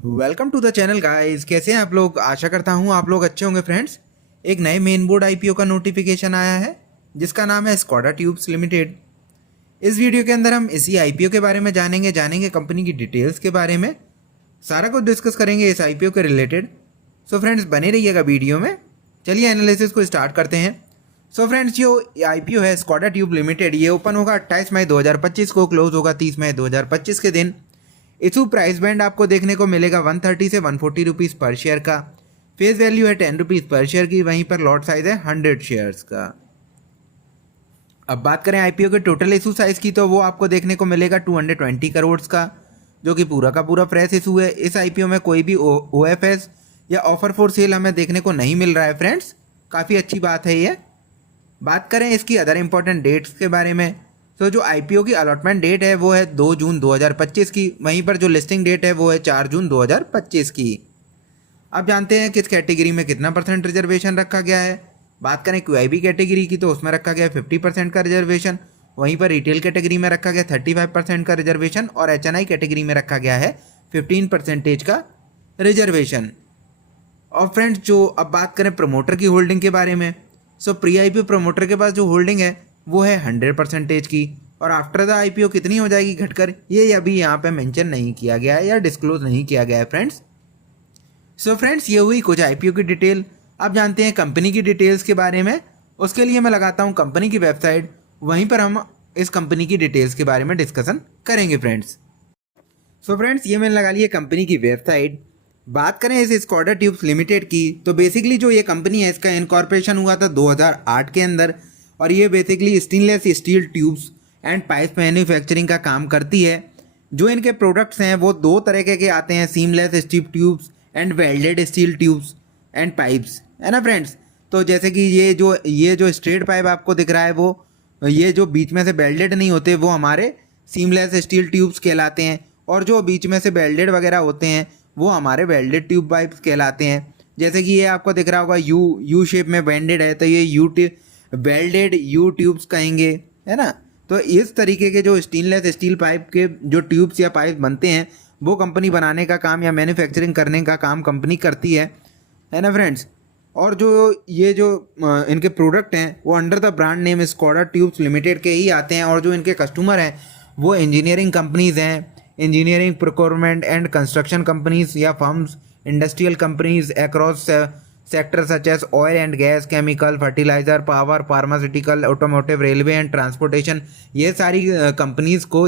Welcome to the channel guys. कैसे हैं आप लोग? आशा करता हूं आप लोग अच्छे होंगे फ्रेंड्स। एक नए मेन बोर्ड आईपीओ का नोटिफिकेशन आया है जिसका नाम है स्कोडा ट्यूब्स लिमिटेड। इस वीडियो के अंदर हम इसी आईपीओ के बारे में जानेंगे कंपनी की डिटेल्स के बारे में, सारा कुछ डिस्कस करेंगे इस आईपीओ के रिलेटेड। सो फ्रेंड्स बने रहिएगा वीडियो में। चलिए एनालिसिस को स्टार्ट करते हैं। सो फ्रेंड्स जो आईपीओ है स्कोडा ट्यूब लिमिटेड, ये ओपन होगा 28 मई 2025 को, क्लोज होगा 30 मई 2025 के दिन। इशू प्राइस बैंड आपको देखने को मिलेगा 130 से 140 रुपीज़ पर शेयर का। फेस वैल्यू है 10 रुपीज़ पर शेयर की। वहीं पर लॉट साइज है 100 शेयर्स का। अब बात करें आईपीओ के टोटल इशू साइज की, तो वो आपको देखने को मिलेगा 220 करोड़ का, जो कि पूरा का पूरा फ्रेश इशू है। इस आईपीओ में कोई भी ओएफएस या ऑफर फॉर सेल हमें देखने को नहीं मिल रहा है फ्रेंड्स, काफ़ी अच्छी बात है ये। बात करें इसकी अदर इंपॉर्टेंट डेट्स के बारे में, तो जो आईपीओ की अलॉटमेंट डेट है वो है 2 जून 2025 की। वहीं पर जो लिस्टिंग डेट है वो है 4 जून 2025 की। अब जानते हैं किस कैटेगरी में कितना परसेंट रिजर्वेशन रखा गया है। बात करें क्यूआईबी कैटेगरी की, तो उसमें रखा गया 50% का रिजर्वेशन। वहीं पर रिटेल कैटेगरी में रखा गया 35% का रिजर्वेशन और एचएनआई कैटेगरी में रखा गया है 15% का रिजर्वेशन। और फ्रेंड्स जो अब बात करें प्रमोटर की होल्डिंग के बारे में, सो प्री आईपीओ प्रमोटर के पास जो होल्डिंग है वो है 100% की, और आफ्टर द आईपीओ कितनी हो जाएगी घटकर, ये अभी यहाँ पे मेंशन नहीं किया गया है या डिस्क्लोज नहीं किया गया है फ्रेंड्स। सो फ्रेंड्स ये हुई कुछ आईपीओ की डिटेल। अब जानते हैं कंपनी की डिटेल्स के बारे में। उसके लिए मैं लगाता हूँ कंपनी की वेबसाइट, वहीं पर हम इस कंपनी की डिटेल्स के बारे में डिस्कशन करेंगे फ्रेंड्स। सो फ्रेंड्स ये मैंने लगा ली है कंपनी की वेबसाइट। बात करें इस स्कोडा ट्यूब्स लिमिटेड की, तो बेसिकली जो ये कंपनी है इसका इनकॉर्पोरेशन हुआ था 2008 के अंदर, और ये basically stainless steel tubes and pipe manufacturing का काम करती है। जो इनके प्रोडक्ट्स हैं वो दो तरह के आते हैं, seamless steel tubes and welded steel tubes and pipes, है ना फ्रेंड्स। तो जैसे कि ये जो स्ट्रेट पाइप आपको दिख रहा है, वो ये जो बीच में से बेल्डेड नहीं होते वो हमारे सीमलेस स्टील ट्यूब्स कहलाते हैं, और जो बीच में से बेल्डेड वगैरह होते हैं वो हमारे वेल्डेड ट्यूब पाइप्स कहलाते हैं। जैसे कि ये आपको दिख रहा होगा यू शेप में बेंडेड है, तो ये वेल्डेड यू ट्यूब्स कहेंगे, है ना। तो इस तरीके के जो स्टेनलेस स्टील पाइप के जो ट्यूब्स या पाइप बनते हैं वो कंपनी बनाने का काम या मैन्युफैक्चरिंग करने का काम कंपनी करती है ना फ्रेंड्स। और जो इनके प्रोडक्ट हैं वो under the brand name Skoda Tubes limited के ही आते हैं, और जो इनके कस्टमर हैं वो इंजीनियरिंग कंपनीज़ हैं, engineering procurement and construction companies या firms, industrial companies across sector such as oil and gas, chemical, fertiliser, power, pharmaceutical, automotive, railway and transportation. ये सारी कंपनीज को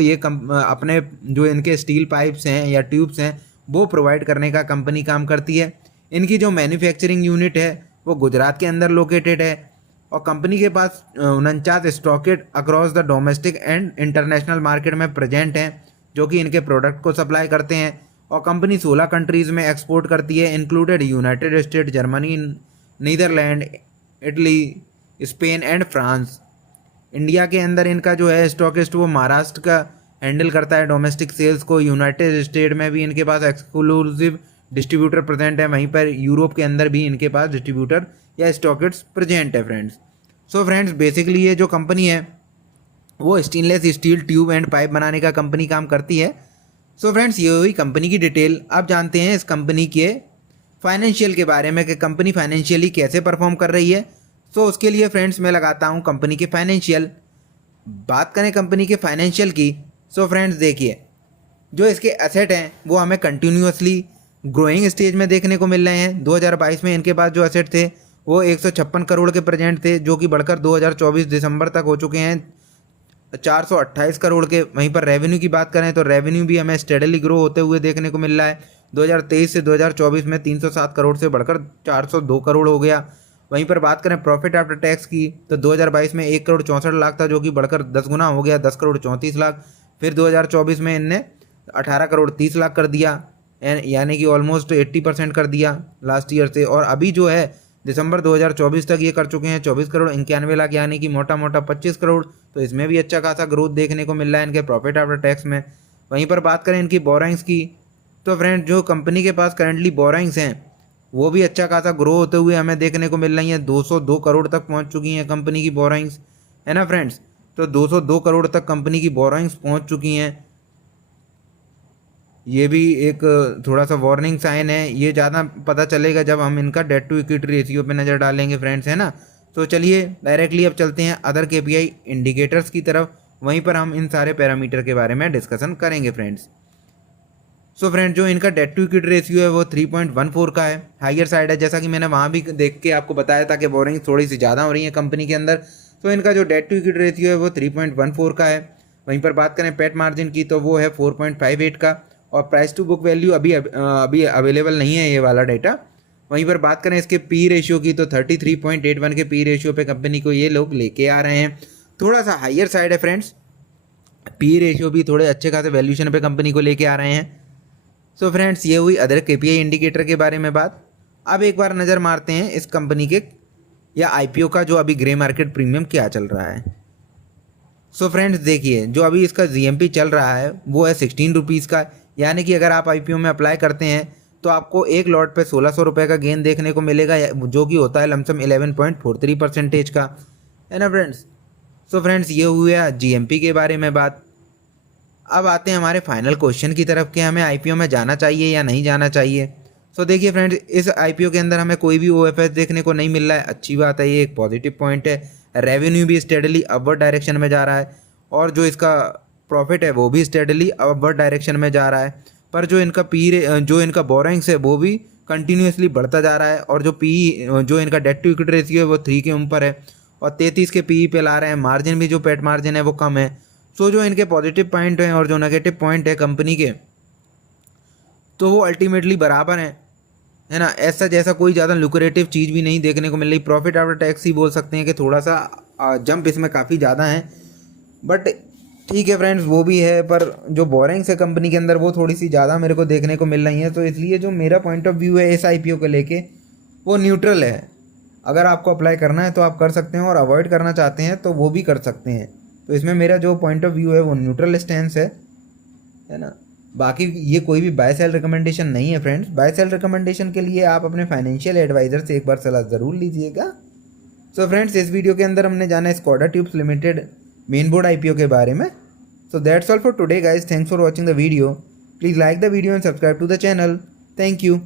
अपने जो इनके स्टील पाइप्स हैं या ट्यूब्स हैं वो प्रोवाइड करने का कंपनी काम करती है। इनकी जो मैन्युफैक्चरिंग यूनिट है वो गुजरात के अंदर लोकेटेड है, और कंपनी के पास 49 स्टॉकेट across the domestic and international market में प्रेजेंट हैं, जो कि इनके प्रोडक्ट को सप्लाई करते हैं। और कंपनी 16 कंट्रीज़ में एक्सपोर्ट करती है, included United State, Germany, Netherland, Italy, Spain and France. India के अंदर इनका जो है स्टॉकिस्ट वो महाराष्ट्र का हैंडल करता है डोमेस्टिक सेल्स को। यूनाइटेड स्टेट में भी इनके पास एक्सक्लूसिव डिस्ट्रीब्यूटर प्रेजेंट है, वहीं पर यूरोप के अंदर भी इनके पास डिस्ट्रीब्यूटर या स्टॉकिस्ट प्रेजेंट है फ्रेंड्स। सो फ्रेंड्स बेसिकली ये जो कंपनी है वो stainless steel tube and pipe बनाने का कंपनी काम करती है। सो फ्रेंड्स ये हुई कंपनी की डिटेल। अब जानते हैं इस कंपनी के फाइनेंशियल के बारे में कि कंपनी फाइनेंशियली कैसे परफॉर्म कर रही है। सो उसके लिए फ्रेंड्स मैं लगाता हूँ कंपनी के फाइनेंशियल। बात करें कंपनी के फाइनेंशियल की, सो फ्रेंड्स देखिए जो इसके एसेट हैं वो हमें कंटिन्यूसली ग्रोइंग स्टेज में देखने को मिल रहे हैं। 2022 में इनके पास जो एसेट थे वो 156 करोड़ के प्रेजेंट थे, जो कि बढ़कर 2024 दिसंबर तक हो चुके हैं 428 करोड़ के। वहीं पर रेवेन्यू की बात करें तो रेवेन्यू भी हमें स्टेडली ग्रो होते हुए देखने को मिल रहा है। 2023 से 2024 में 307 करोड़ से बढ़कर 402 करोड़ हो गया। वहीं पर बात करें प्रॉफिट आफ्टर टैक्स की, तो 2022 में 1 करोड़ 64 लाख था, जो कि बढ़कर 10 गुना हो गया, 10 करोड़ 34 लाख। फिर 2024 में इनने 18 करोड़ 30 लाख कर दिया, यानी कि ऑलमोस्ट 80% कर दिया लास्ट ईयर से। और अभी जो है दिसंबर 2024 तक ये कर चुके हैं 24 करोड़ 91 लाख, यानी कि मोटा मोटा 25 करोड़। तो इसमें भी अच्छा खासा ग्रोथ देखने को मिल रहा है इनके प्रॉफिट आफ्टर टैक्स में। वहीं पर बात करें इनकी बोराइंग्स की, तो फ्रेंड जो कंपनी के पास करंटली बोराइंग्स हैं वो भी अच्छा खासा ग्रो होते हुए हमें देखने को मिल रही हैं। 202 करोड़ तक पहुंच चुकी हैं कंपनी की बोराइंग्स, है ना फ्रेंड्स। तो 202 करोड़ तक कंपनी की बोराइंग्स पहुंच चुकी हैं। ये भी एक थोड़ा सा वार्निंग साइन है। ये ज़्यादा पता चलेगा जब हम इनका डेट टू इक्विटी रेशियो पे नज़र डालेंगे फ्रेंड्स, है ना। तो चलिए डायरेक्टली अब चलते हैं अदर केपीआई इंडिकेटर्स की तरफ, वहीं पर हम इन सारे पैरामीटर के बारे में डिस्कशन करेंगे फ्रेंड्स। सो फ्रेंड, जो इनका डेट टू इक्विटी रेशियो है वो 3.14 का है, हाइयर साइड है। जैसा कि मैंने वहाँ भी देख के आपको बताया था कि बोरिंग थोड़ी सी ज़्यादा हो रही है कंपनी के अंदर। तो इनका जो डेट टू इक्विटी रेशियो है वो 3.14 का है। वहीं पर बात करें पेट मार्जिन की तो वो है 4.58 का, और प्राइस टू बुक वैल्यू अभी अवेलेबल नहीं है ये वाला डेटा। वहीं पर बात करें इसके पी रेशियो की तो 33.81 के पी रेशियो पे कंपनी को ये लोग लेके आ रहे हैं। थोड़ा सा हाइयर साइड है फ्रेंड्स, पी रेशियो भी थोड़े अच्छे खासे वैल्यूशन पे कंपनी को लेके आ रहे हैं। सो फ्रेंड्स, ये हुई अदर केपीआई इंडिकेटर के बारे में बात। अब एक बार नज़र मारते हैं इस कंपनी के या आईपीओ का जो अभी ग्रे मार्केट प्रीमियम क्या चल रहा है। सो फ्रेंड्स देखिए, जो अभी इसका जीएमपी चल रहा है वो है 16 रुपीज़ का, यानी कि अगर आप आईपीओ में अप्लाई करते हैं तो आपको एक लॉट पे 1600 रुपये का गेन देखने को मिलेगा, जो कि होता है लमसम 11.43% का, है ना फ्रेंड्स। सो फ्रेंड्स, ये हुआ जीएमपी के बारे में बात। अब आते हैं हमारे फाइनल क्वेश्चन की तरफ कि हमें आईपीओ में जाना चाहिए या नहीं जाना चाहिए। सो देखिए फ्रेंड्स, इस आईपीओ के अंदर हमें कोई भी ओएफएस देखने को नहीं मिल रहा है, अच्छी बात है, ये एक पॉजिटिव पॉइंट है। रेवेन्यू भी स्टेडली अपवर्ड डायरेक्शन में जा रहा है, और जो इसका प्रॉफिट है वो भी स्टेडली अपवर्ड डायरेक्शन में जा रहा है। पर जो इनका बोरोइंग्स है वो भी कंटिन्यूसली बढ़ता जा रहा है, और जो इनका डेट टू इक्विटी रेशियो है वो 3 के ऊपर है, और 33 के पीई पे ला रहे हैं। मार्जिन भी जो पेट मार्जिन है वो कम है। सो जो इनके पॉजिटिव पॉइंट हैं और जो नेगेटिव पॉइंट है कंपनी के, तो वो अल्टीमेटली बराबर हैं, है ना। ऐसा जैसा कोई ज़्यादा लुक्रेटिव चीज़ भी नहीं देखने को मिल रही। प्रॉफिट आफ्टर टैक्स ही बोल सकते हैं कि थोड़ा सा जंप इसमें काफ़ी ज़्यादा है, बट ठीक है फ्रेंड्स, वो भी है। पर जो बोरिंग्स है कंपनी के अंदर वो थोड़ी सी ज़्यादा मेरे को देखने को मिल रही है। तो इसलिए जो मेरा पॉइंट ऑफ व्यू है इस आईपीओ को लेके वो न्यूट्रल है। अगर आपको अप्लाई करना है तो आप कर सकते हैं, और अवॉइड करना चाहते हैं तो वो भी कर सकते हैं। तो इसमें मेरा जो पॉइंट ऑफ व्यू है वो न्यूट्रल स्टैंस है ना। बाकी ये कोई भी बाय सेल रिकमेंडेशन नहीं है फ्रेंड्स। बाय सेल रिकमेंडेशन के लिए आप अपने फाइनेंशियल एडवाइज़र से एक बार सलाह ज़रूर लीजिएगा। सो फ्रेंड्स, इस वीडियो के अंदर हमने जाना Skoda Tubes Limited main board IPO के बारे में। So that's all for today guys, thanks for watching the video. Please like the video and subscribe to the channel. Thank you.